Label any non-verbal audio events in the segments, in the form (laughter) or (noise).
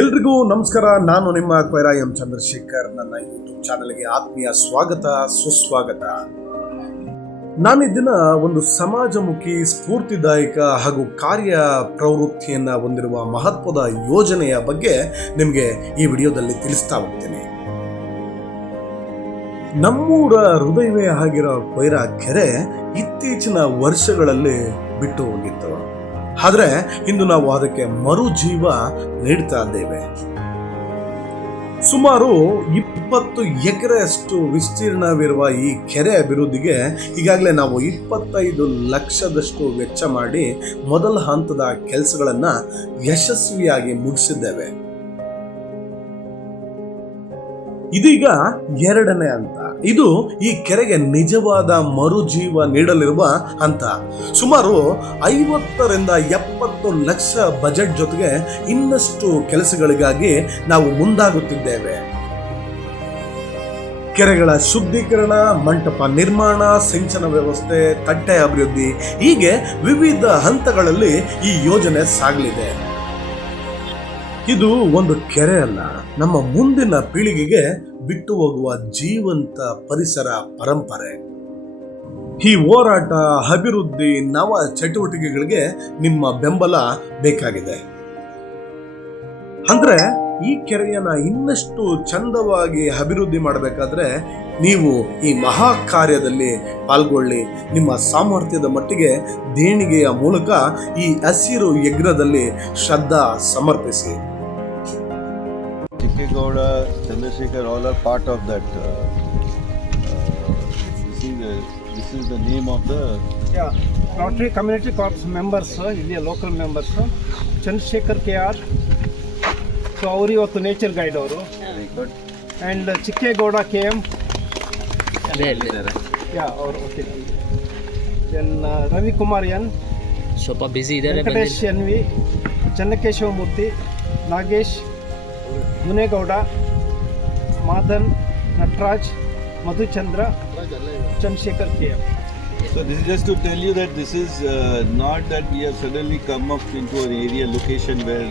ಎಲ್ರಿಗೂ ನಮಸ್ಕಾರ. ನಾನು ನಿಮ್ಮ ಕೊಯ್ರಾ ಎಂ ಚಂದ್ರಶೇಖರ್. ನನ್ನ ಯೂಟ್ಯೂಬ್ ಚಾನಲ್ಗೆ ಆತ್ಮೀಯ ಸ್ವಾಗತ, ಸುಸ್ವಾಗತ. ನಾನಿದ್ದಿನ ಒಂದು ಸಮಾಜಮುಖಿ, ಸ್ಫೂರ್ತಿದಾಯಕ ಹಾಗೂ ಕಾರ್ಯ ಪ್ರವೃತ್ತಿಯನ್ನು ಹೊಂದಿರುವ ಮಹತ್ವದ ಯೋಜನೆಯ ಬಗ್ಗೆ ನಿಮಗೆ ಈ ವಿಡಿಯೋದಲ್ಲಿ ತಿಳಿಸ್ತಾ ಹೋಗ್ತೀನಿ. ನಮ್ಮೂರ ಹೃದಯವೇ ಆಗಿರೋ ಕೊಯ್ರಾ ಕೆರೆ ಇತ್ತೀಚಿನ ವರ್ಷಗಳಲ್ಲಿ ಬಿಟ್ಟು ಹೋಗಿತ್ತು. ಆದರೆ ಇಂದು ನಾವು ಅದಕ್ಕೆ ಮರುಜೀವ ನೀಡ್ತಾ ಇದ್ದೇವೆ. ಸುಮಾರು ಇಪ್ಪತ್ತು ಎಕರೆಯಷ್ಟು ವಿಸ್ತೀರ್ಣವಿರುವ ಈ ಕೆರೆ ಅಭಿವೃದ್ಧಿಗೆ ಈಗಾಗಲೇ ನಾವು ಇಪ್ಪತ್ತೈದು ಲಕ್ಷದಷ್ಟು ವೆಚ್ಚ ಮಾಡಿ ಮೊದಲ ಹಂತದ ಕೆಲಸಗಳನ್ನು ಯಶಸ್ವಿಯಾಗಿ ಮುಗಿಸಿದ್ದೇವೆ. ಇದೀಗ ಎರಡನೇ ಹಂತ. ಇದು ಈ ಕೆರೆಗೆ ನಿಜವಾದ ಮರುಜೀವ ನೀಡಲಿರುವ ಹಂತ. ಸುಮಾರು ಐವತ್ತರಿಂದ ಎಪ್ಪತ್ತು ಲಕ್ಷ ಬಜೆಟ್ ಜೊತೆಗೆ ಇನ್ನಷ್ಟು ಕೆಲಸಗಳಿಗಾಗಿ ನಾವು ಮುಂದಾಗುತ್ತಿದ್ದೇವೆ. ಕೆರೆಗಳ ಶುದ್ಧೀಕರಣ, ಮಂಟಪ ನಿರ್ಮಾಣ, ಸಿಂಚನ ವ್ಯವಸ್ಥೆ, ತಟ್ಟೆ ಅಭಿವೃದ್ಧಿ ಹೀಗೆ ವಿವಿಧ ಹಂತಗಳಲ್ಲಿ ಈ ಯೋಜನೆ ಸಾಗಲಿದೆ. ಇದು ಒಂದು ಕೆರೆ ಅಲ್ಲ, ನಮ್ಮ ಮುಂದಿನ ಪೀಳಿಗೆಗೆ ಬಿಟ್ಟು ಹೋಗುವ ಜೀವಂತ ಪರಿಸರ ಪರಂಪರೆ. ಈ ಹೋರಾಟ ಅಭಿವೃದ್ಧಿ ನವ ಚಟುವಟಿಕೆಗಳಿಗೆ ನಿಮ್ಮ ಬೆಂಬಲ ಬೇಕಾಗಿದೆ. ಅಂದ್ರೆ ಈ ಕೆರೆಯನ್ನ ಇನ್ನಷ್ಟು ಚಂದವಾಗಿ ಅಭಿವೃದ್ಧಿ ಮಾಡಬೇಕಾದ್ರೆ ನೀವು ಈ ಮಹಾ ಕಾರ್ಯದಲ್ಲಿ ಪಾಲ್ಗೊಳ್ಳಿ. ನಿಮ್ಮ ಸಾಮರ್ಥ್ಯದ ಮಟ್ಟಿಗೆ ದೇಣಿಗೆಯ ಮೂಲಕ ಈ ಹಸಿರು ಯಜ್ಞದಲ್ಲಿ ಶ್ರದ್ಧಾ ಸಮರ್ಪಿಸಿ. Chikkegowda, Chandrasekhar, all are part of that. Uh, uh, this, is the, this is the name of the. Yeah, Rotary Community Corps members, ಇಲ್ಲಿ local members Chandrashekar K R so ಅವರು ಇವತ್ತು ನೇಚರ್ ಗೈಡ್ ಅವರು Very good. And Chikkegowda K M ಅದೇ ಅಲ್ಲೇ ಯಾ ಅವರು then Ravikumar N ಸ್ವಲ್ಪ busy ಇದ್ದಾರೆ Venkatesh N V Channakeshava Murthy Nagesh Munegowda Madan Nataraj Madhuchandra Chandrashekhar K M So this is just to tell you that this is uh, not that we have suddenly come up into an area location where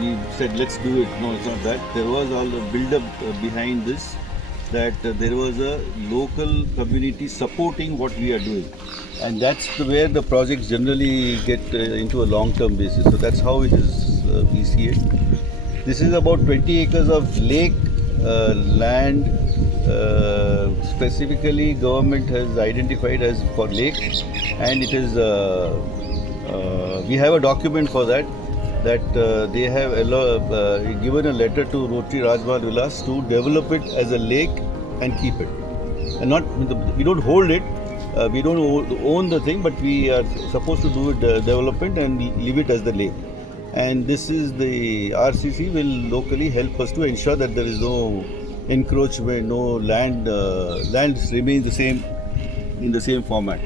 we said let's do it. No, it's not that. There was all the build up uh, behind this. That uh, there was a local community supporting what we are doing, and that's the, where the projects generally get uh, into a long-term basis. So that's how it is. Uh, we see it. This is about 20 acres of lake uh, land. Uh, specifically, government has identified as for lake, and it is. Uh, uh, we have a document for that. That uh, they have uh, given a letter to Rotary Rajmahal Vilas to develop it as a lake and keep it. And not we don't hold it. We don't own the thing, but we are supposed to do it development and leave it as the lake and this is the RCC will locally help us to ensure that there is no encroachment, no land uh, land remains the same in the same format.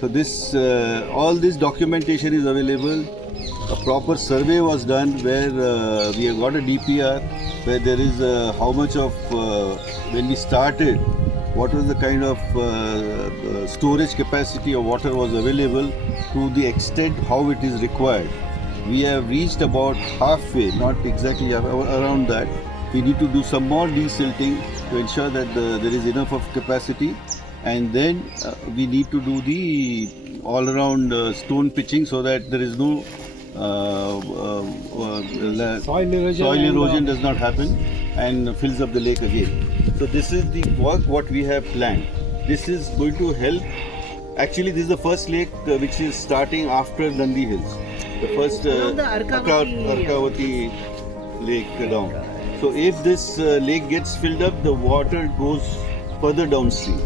So this uh, all this documentation is available. A proper survey was done where uh, we have got a DPR where there is uh, how much of uh, when we started what was the kind of uh, uh, storage capacity of water was available to the extent how it is required we have reached about halfway, not exactly around that. We need to do some more desilting to ensure that the, there is enough of capacity, and then uh, we need to do the all-around uh, stone pitching so that there is no uh, uh, uh, Soil erosion soil uh, erosion does not happen and fills up the lake again. So this is the work what we have planned. This is going to help. Actually, this is the first lake which is starting after Nandi Hills. The first uh, Arkavati- Arkavati lake down. So if this uh, lake gets filled up, the water goes further downstream.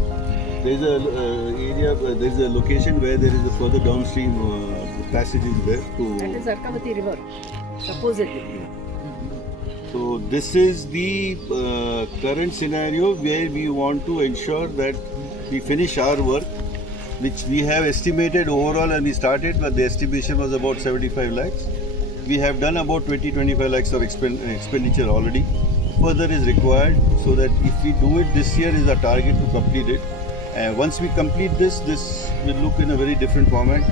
There is a uh, area, uh, there is a location where there is a further downstream uh, passage is there to. That is Arkavati river, supposedly. So this is the uh, current scenario where we want to ensure that we finish our work, which we have estimated overall and we started, but the estimation was about 75 lakhs. We have done about 20-25 lakhs of expen- expenditure already. Further is required so that if we do it this year is our target to complete it. And once we complete this, this will look in a very different format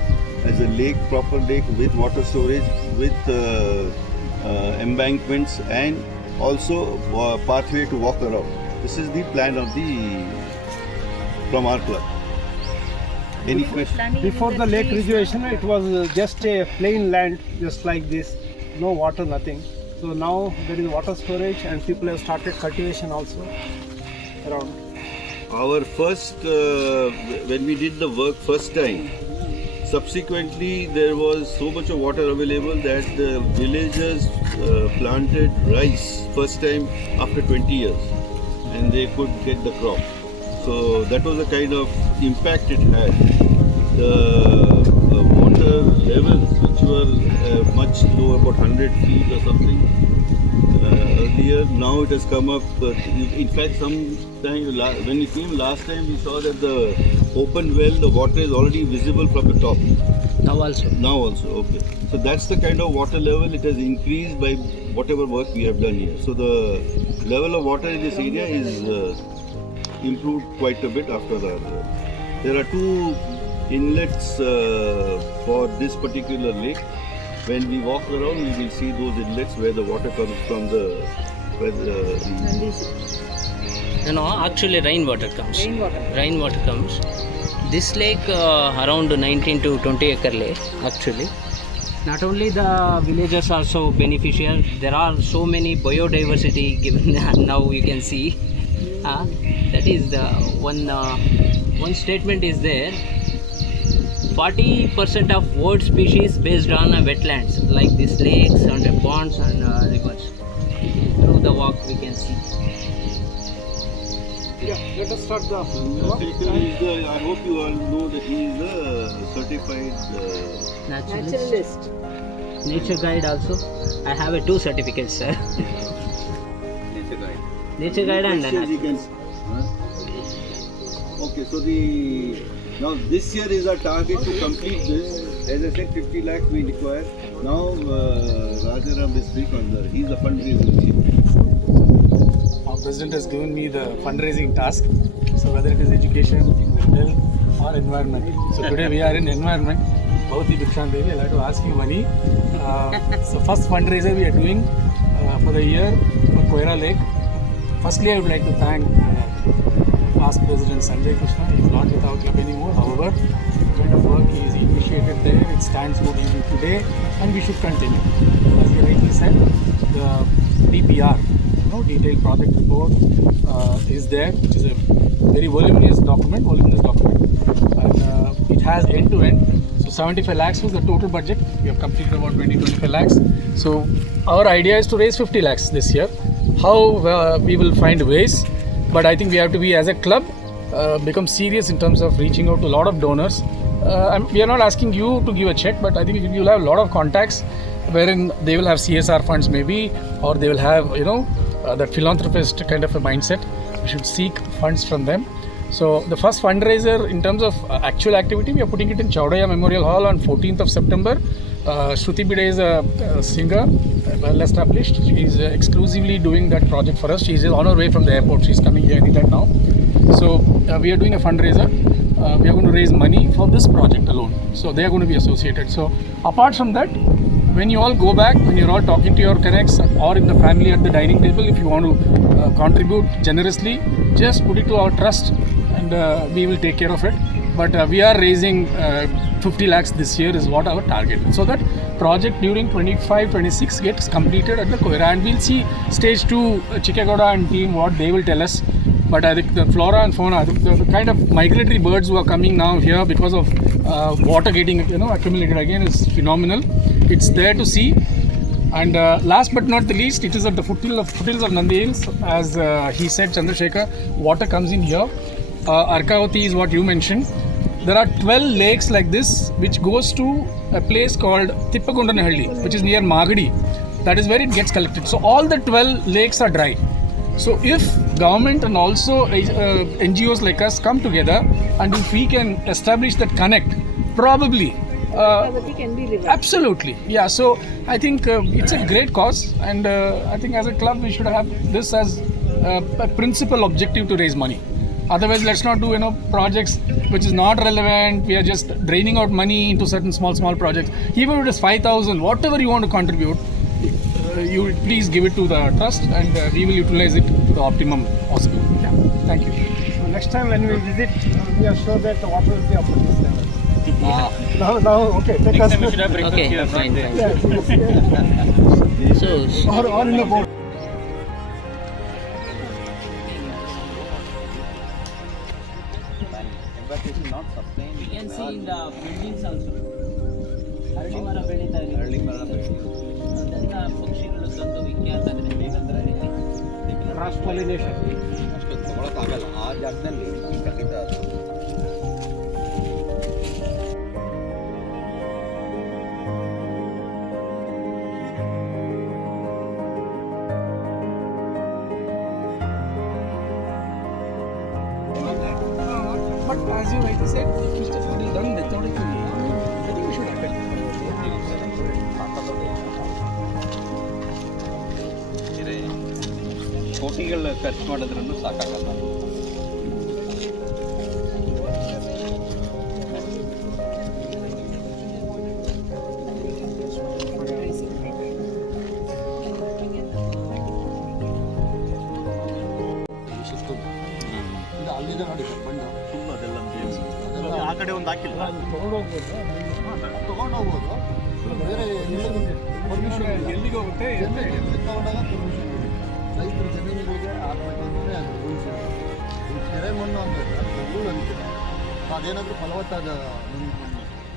as a lake, proper lake with water storage, with uh, uh, embankments, and also uh, pathway to walk around. This is the plan of the from our club. Any question? Before the lake reservation, it was just a plain land, just like this, no water, nothing. So now there is water storage, and people have started cultivation also around. Our first, uh, when we did the work first time, subsequently there was so much of water available that the villagers uh, planted rice first time after 20 years and they could get the crop. So that was a kind of impact it had. The uh, water levels, which were uh, much lower, about 100 feet or something, uh, earlier. Now it has come up. Uh, in fact, sometime la- when we came last time, we saw that the open well, the water is already visible from the top. Now also. Now also, okay. So that's the kind of water level. It has increased by whatever work we have done here. So the level of water in this area is uh, improved quite a bit after that. There are two inlets uh, for this particular lake. When we walk around, we will see those inlets where the water comes from the where the, No, no, actually rainwater comes. Rainwater. Rainwater comes. This lake uh, around 19 to 20 acre lake actually. Not only the villagers are so beneficial. There are so many biodiversity given (laughs) now you can see. Uh, that is the one uh, one statement is there. 40% of world species based on uh, wetlands like these lakes and uh, ponds and uh, rivers. Through the walk we can see. Yeah, let us start the Shakhar is the, I hope you all know that he is a certified uh, Naturalist. Naturalist. Nature guide also. I have a two certificates, sir. nature guide. Nature guide and Questions Okay, so the now this year is our target to complete this. As I said, 50 lakh we require. Now uh, Rajaram is speak on the. He's fundraising chief. Our president has given me the fundraising task. So whether it is education, health, or environment. So today we are in environment. Bhavati Bikshan Devi, I'd like to ask you money. Uh, so first fundraiser we are doing uh, for the year for Koira Lake. Firstly, I would like to thank uh, past president Sanjay Krishna. Is not with our club anymore. However, the kind of work he is initiated there, it stands good even today, and we should continue. As he rightly said, the DPR, you know, detailed project report uh, is there, which is a very voluminous document, voluminous document, and uh, it has end to end. So 75 lakhs was the total budget. We have completed about 20 25 lakhs. So our idea is to raise 50 lakhs this year. How uh, we will find ways, but I think we have to be as a club uh, become serious in terms of reaching out to a lot of donors. Uh, we are not asking you to give a check, but I think you'll have a lot of contacts wherein they will have CSR funds maybe, or they will have you know uh, philanthropist kind of a mindset. We should seek funds from them. So the first fundraiser in terms of uh, actual activity, we are putting it in Chaudaya Memorial Hall on 14th of September. Uh, Shruti Bide is a, a singer, well established. She is uh, exclusively doing that project for us. She is on her way from the airport. She's coming here anytime now. So uh, we are doing a fundraiser. Uh, we are going to raise money for this project alone. So they are going to be associated. So apart from that, when you all go back, when you're all talking to your connects or in the family at the dining table, if you want to uh, contribute generously, just put it to our trust and uh, we will take care of it. But uh, we are raising uh, 50 lakhs this year is what our target. So that project during 25-26 gets completed at the Koira and we'll see stage 2 uh, Chikagauda and team what they will tell us. But I think the flora and fauna, the, the kind of migratory birds who are coming now here because of uh, water getting you know accumulated again is phenomenal. It's there to see. And uh, last but not the least, it is at the foothills of, foothills of Nandi Hills. As uh, he said, Chandrasekhar, water comes in here. Uh, Arkavati is what you mentioned. There are 12 lakes like this, which goes to a place called Tippagundanehalli, which is near Magadi. That is where it gets collected. So all the 12 lakes are dry. So if government and also uh, NGOs like us come together, and if we can establish that connect, probably. Uh, can be. Absolutely, yeah. So I think uh, it's a great cause, and uh, I think as a club we should have this as uh, a principal objective to raise money. Otherwise, let's not do you know projects which is not relevant. We are just draining out money into certain small small projects. Even if it is five thousand, whatever you want to contribute, uh, you please give it to the trust and uh, we will utilize it to the optimum possible. Yeah. Thank you. So next time when we visit, uh, we are sure that the water will be up to this level. Now, now, okay, take us. Okay, fine, fine. Yeah, yes, So, yes. Or, or in the boat. see in the buildings also. ಹರಳಿ ಮರ ಬೆಳೀತಾ ಇದೆ ಹರಳಿ ಮರ ಅದೆಲ್ಲ ಪಕ್ಷಿಗಳು ತಂದು ವಿಖ್ಯಾತ Cross pollination. But as you rightly said, ಔಷಧಿಗಳನ್ನ ಖರ್ಚು ಮಾಡಿದ್ರೂ ಸಾಕಾಗಲ್ಲ. ಅಲ್ಲಿದೆ ನೋಡಿ ಬಣ್ಣ ಬಂಡ ಫುಲ್ ಅದೆಲ್ಲ ಆ ಕಡೆ ಒಂದು ಹಾಕಿಲ್ಲ ತೊಗೊಂಡು ಹೋಗ್ಬೋದು ತೊಗೊಂಡು ಹೋಗ್ಬೋದು ಬೇರೆ ಎಲ್ಲಿಗೆ ಹೋಗುತ್ತೆ? ಎಲ್ಲಿ ತಗೊಂಡಾಗ ರೈತರ ಜಮೀನುಗಳಿಗೆ ಹಾಕ್ಬೇಕಂದ್ರೆ ಅದು ರೂಲ್ಸ್ ಈ ಕೆರೆ ಮಣ್ಣು ಅಂದರೆ ಅಂತಿದೆ ಅದೇನಾದರೂ ಫಲವತ್ತಾದ ಮಣ್ಣು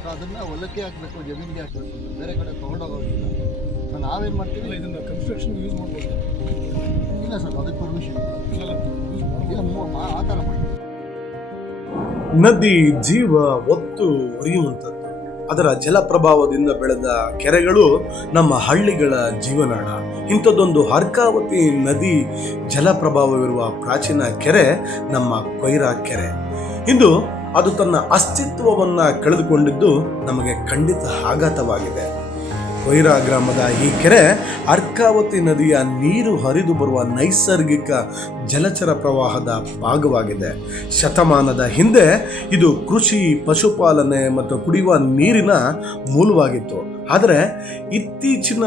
ಸೊ ಅದನ್ನು ಹೊಲಕ್ಕೆ ಹಾಕಬೇಕು ಜಮೀನಿಗೆ ಹಾಕಬೇಕು. ಬೇರೆ ಕಡೆ ತೊಗೊಂಡೋಗೋದಿಲ್ಲ. ಸೊ ನಾವೇನು ಮಾಡ್ತೀವಿ? ಇದನ್ನ ಕನ್ಸ್ಟ್ರಕ್ಷನ್ ಯೂಸ್ ಮಾಡ್ಬೋದು. ಇಲ್ಲ ಸರ್ ಅದಕ್ಕೆ ಪರ್ಮಿಷನ್ ಇಲ್ಲ ಆ ಥರ ಮಾಡಿ. ನದಿ ಜೀವ ಒತ್ತು ಉರಿಯುವಂಥದ್ದು ಅದರ ಜಲಪ್ರಭಾವದಿಂದ ಬೆಳೆದ ಕೆರೆಗಳು ನಮ್ಮ ಹಳ್ಳಿಗಳ ಜೀವನಾಡ. ಇಂಥದ್ದೊಂದು ಹರ್ಕಾವತಿ ನದಿ ಜಲಪ್ರಭಾವವಿರುವ ಪ್ರಾಚೀನ ಕೆರೆ ನಮ್ಮ ಕೊಯ್ರಾ ಕೆರೆ. ಇಂದು ಅದು ತನ್ನ ಅಸ್ತಿತ್ವವನ್ನು ಕಳೆದುಕೊಂಡಿದ್ದು ನಮಗೆ ಖಂಡಿತ ಆಘಾತವಾಗಿದೆ. ಕೊಯ್ರಾ ಗ್ರಾಮದ ಈ ಕೆರೆ ಅರ್ಕಾವತಿ ನದಿಯ ನೀರು ಹರಿದು ಬರುವ ನೈಸರ್ಗಿಕ ಜಲಚರ ಪ್ರವಾಹದ ಭಾಗವಾಗಿದೆ. ಶತಮಾನದ ಹಿಂದೆ ಇದು ಕೃಷಿ, ಪಶುಪಾಲನೆ ಮತ್ತು ಕುಡಿಯುವ ನೀರಿನ ಮೂಲವಾಗಿತ್ತು. ಆದರೆ ಇತ್ತೀಚಿನ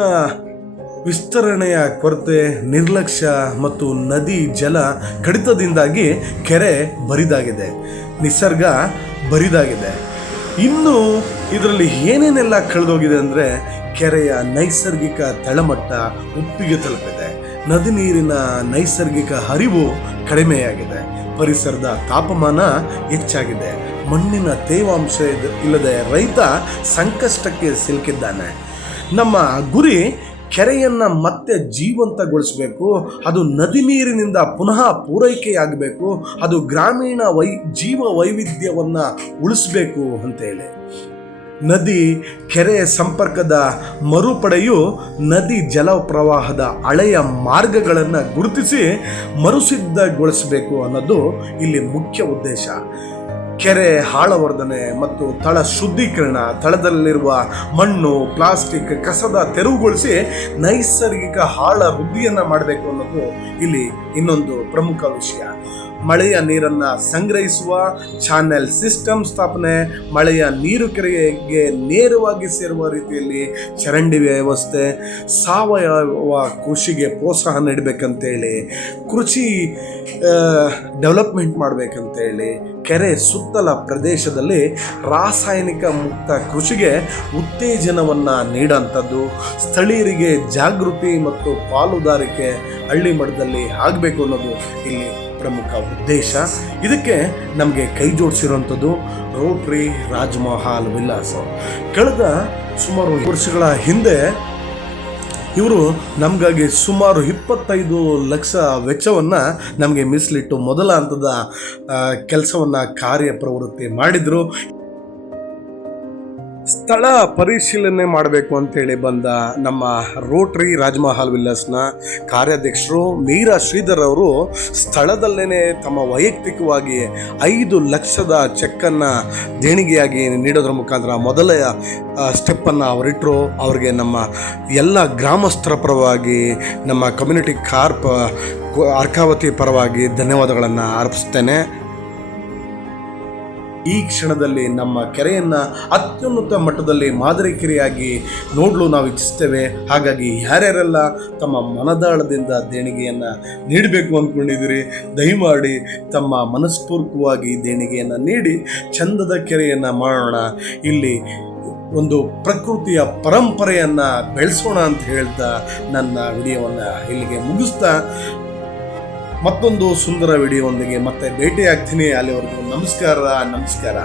ವಿಸ್ತರಣೆಯ ಕೊರತೆ, ನಿರ್ಲಕ್ಷ್ಯ ಮತ್ತು ನದಿ ಜಲ ಕಡಿತದಿಂದಾಗಿ ಕೆರೆ ಬರಿದಾಗಿದೆ, ನಿಸರ್ಗ ಬರಿದಾಗಿದೆ. ಇನ್ನು ಇದರಲ್ಲಿ ಏನೇನೆಲ್ಲ ಕಳೆದೋಗಿದೆ ಅಂದರೆ ಕೆರೆಯ ನೈಸರ್ಗಿಕ ತಳಮಟ್ಟ ಉಪ್ಪಿಗೆ ತಲುಪಿದೆ. ನದಿ ನೀರಿನ ನೈಸರ್ಗಿಕ ಹರಿವು ಕಡಿಮೆಯಾಗಿದೆ. ಪರಿಸರದ ತಾಪಮಾನ ಹೆಚ್ಚಾಗಿದೆ. ಮಣ್ಣಿನ ತೇವಾಂಶ ಇಲ್ಲದೆ ರೈತ ಸಂಕಷ್ಟಕ್ಕೆ ಸಿಲುಕಿದ್ದಾನೆ. ನಮ್ಮ ಗುರಿ ಕೆರೆಯನ್ನು ಮತ್ತೆ ಜೀವಂತಗೊಳಿಸಬೇಕು, ಅದು ನದಿ ನೀರಿನಿಂದ ಪುನಃ ಪೂರೈಕೆಯಾಗಬೇಕು, ಅದು ಗ್ರಾಮೀಣ ವೈ, ಜೀವ ವೈವಿಧ್ಯವನ್ನು ಉಳಿಸಬೇಕು ಅಂತೇಳಿ ನದಿ, ಕೆರೆ ಸಂಪರ್ಕದ ಮರುಪಡೆಯು ನದಿ ಜಲ ಪ್ರವಾಹದ ಹಳೆಯ ಮಾರ್ಗಗಳನ್ನು ಗುರುತಿಸಿ ಮರುಸಿದ್ಧಗೊಳಿಸಬೇಕು ಅನ್ನೋದು ಇಲ್ಲಿ ಮುಖ್ಯ ಉದ್ದೇಶ. ಕೆರೆ ಹಾಳವರ್ಧನೆ ಮತ್ತು ತಳ ಶುದ್ಧೀಕರಣ, ತಳದಲ್ಲಿರುವ ಮಣ್ಣು, ಪ್ಲಾಸ್ಟಿಕ್, ಕಸದ ತೆರವುಗೊಳಿಸಿ ನೈಸರ್ಗಿಕ ಹಾಳ ವೃದ್ಧಿಯನ್ನು ಮಾಡಬೇಕು ಅನ್ನೋದು ಇಲ್ಲಿ ಇನ್ನೊಂದು ಪ್ರಮುಖ ವಿಷಯ. ಮಳೆಯ ನೀರನ್ನು ಸಂಗ್ರಹಿಸುವ ಚಾನೆಲ್ ಸಿಸ್ಟಮ್ ಸ್ಥಾಪನೆ, ಮಳೆಯ ನೀರು ಕೆರೆಗೆ ನೇರವಾಗಿ ಸೇರುವ ರೀತಿಯಲ್ಲಿ ಚರಂಡಿ ವ್ಯವಸ್ಥೆ, ಸಾವಯವ ಕೃಷಿಗೆ ಪ್ರೋತ್ಸಾಹ ನೀಡಬೇಕಂತೇಳಿ, ಕೃಷಿ ಡೆವಲಪ್ಮೆಂಟ್ ಮಾಡಬೇಕಂತೇಳಿ ಕೆರೆ ಸುತ್ತಲ ಪ್ರದೇಶದಲ್ಲಿ ರಾಸಾಯನಿಕ ಮುಕ್ತ ಕೃಷಿಗೆ ಉತ್ತೇಜನವನ್ನು ನೀಡುವಂಥದ್ದು ಸ್ಥಳೀಯರಿಗೆ ಜಾಗೃತಿ ಮತ್ತು ಪಾಲುದಾರಿಕೆ ಹಳ್ಳಿ ಮಟ್ಟದಲ್ಲಿ ಆಗಬೇಕು ಅನ್ನೋದು ಇಲ್ಲಿ ಪ್ರಮುಖ ಉದ್ದೇಶ. ಇದಕ್ಕೆ ನಮಗೆ ಕೈ ಜೋಡಿಸಿರುವಂಥದ್ದು ರೋಟ್ರಿ ರಾಜ್ಮಹಲ್ ವಿಲ್ಲಾಸ ಕಳೆದ ಸುಮಾರು ವರ್ಷಗಳ ಹಿಂದೆ ಇವರು ನಮಗಾಗಿ ಸುಮಾರು ಇಪ್ಪತ್ತೈದು ಲಕ್ಷ ವೆಚ್ಚವನ್ನು ನಮಗೆ ಮೀಸಲಿಟ್ಟು ಮೊದಲ ಹಂತದ ಕೆಲಸವನ್ನು ಕಾರ್ಯಪ್ರವೃತ್ತಿ ಮಾಡಿದರು. ಸ್ಥಳ ಪರಿಶೀಲನೆ ಮಾಡಬೇಕು ಅಂತೇಳಿ ಬಂದ ನಮ್ಮ ರೋಟ್ರಿ ರಾಜ್ಮಹಲ್ ವಿಲ್ಲರ್ಸ್ನ ಕಾರ್ಯಾಧ್ಯಕ್ಷರು ಮೀರಾ ಶ್ರೀಧರ್ ಅವರು ಸ್ಥಳದಲ್ಲೇ ತಮ್ಮ ವೈಯಕ್ತಿಕವಾಗಿ ಐದು ಲಕ್ಷದ ಚೆಕ್ಕನ್ನು ದೇಣಿಗೆಯಾಗಿ ನೀಡೋದ್ರ ಮುಖಾಂತರ ಮೊದಲ ಸ್ಟೆಪ್ಪನ್ನು ಅವರಿಟ್ಟರು ಅವರಿಗೆ ನಮ್ಮ ಎಲ್ಲ ಗ್ರಾಮಸ್ಥರ ಪರವಾಗಿ, ನಮ್ಮ ಕಮ್ಯುನಿಟಿ ಕಾರ್ಪ್ ಅರ್ಕಾವತಿ ಪರವಾಗಿ ಧನ್ಯವಾದಗಳನ್ನು ಅರ್ಪಿಸ್ತೇನೆ. ಈ ಕ್ಷಣದಲ್ಲಿ ನಮ್ಮ ಕೆರೆಯನ್ನು ಅತ್ಯುನ್ನತ ಮಟ್ಟದಲ್ಲಿ ಮಾದರಿ ಕೆರೆಯಾಗಿ ನೋಡಲು ನಾವು ಇಚ್ಛಿಸ್ತೇವೆ. ಹಾಗಾಗಿ ಯಾರ್ಯಾರೆಲ್ಲ ತಮ್ಮ ಮನದಾಳದಿಂದ ದೇಣಿಗೆಯನ್ನು ನೀಡಬೇಕು ಅಂದ್ಕೊಂಡಿದ್ದೀರಿ ದಯಮಾಡಿ ತಮ್ಮ ಮನಸ್ಪೂರ್ವಕವಾಗಿ ದೇಣಿಗೆಯನ್ನು ನೀಡಿ ಚಂದದ ಕೆರೆಯನ್ನು ಮಾಡೋಣ. ಇಲ್ಲಿ ಒಂದು ಪ್ರಕೃತಿಯ ಪರಂಪರೆಯನ್ನು ಬೆಳೆಸೋಣ ಅಂತ ಹೇಳ್ತಾ ನನ್ನ ವಿಡಿಯೋವನ್ನು ಇಲ್ಲಿಗೆ ಮುಗಿಸ್ತಾ ಮತ್ತೊಂದು ಸುಂದರ ವಿಡಿಯೋವೊಂದಿಗೆ ಮತ್ತೆ ಭೇಟಿಯಾಗ್ತೀನಿ. ಅಲ್ಲಿವರೆಗೂ ನಮಸ್ಕಾರ ನಮಸ್ಕಾರ.